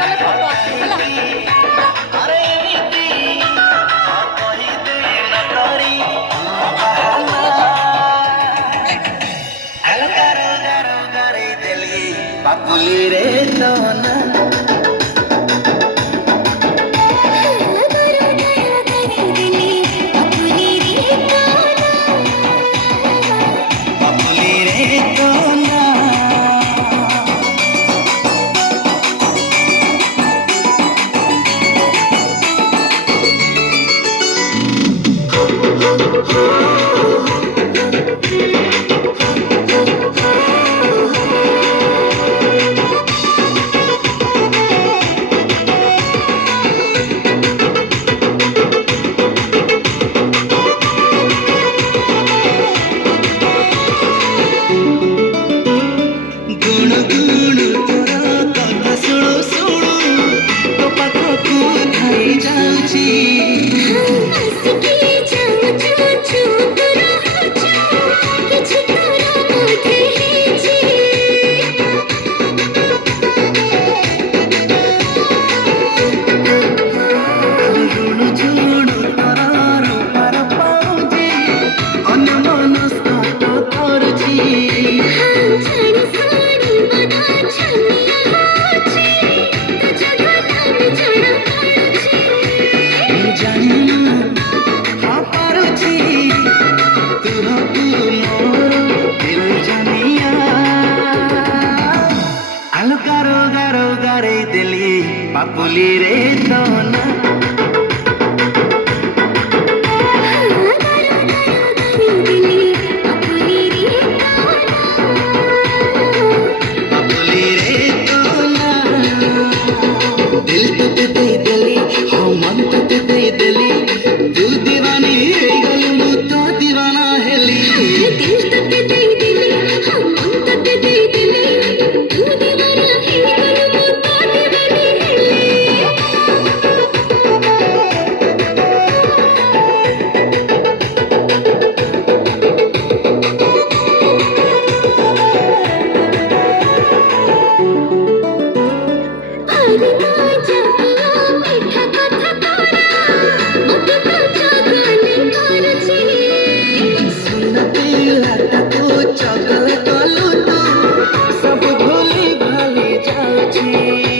କଲେ ଫଟୋ ଆସିବ ହେଲା। पापुली रे तो ना पापुली रे तो ना गुण गुण तोरा कथा शुणु शुणु तो पाखकु धाई जाउची ऋणु झुणु तोरा रूपार पाउजी अन्य मनस्क तो तोरची जानिना हाँ पारुची तुहकु मोर दिल जानिया आलो गारो गारो गारे दिली पापुली रे तो ना पापुली रे तो ना दिल तो ते दे दिली हाँ मन तो ते दे दिली तू दीवानी हे गलु मु तो दीवाना हेली सुन पिलाटा को चगल कलु तू सब भूली भाली जाउची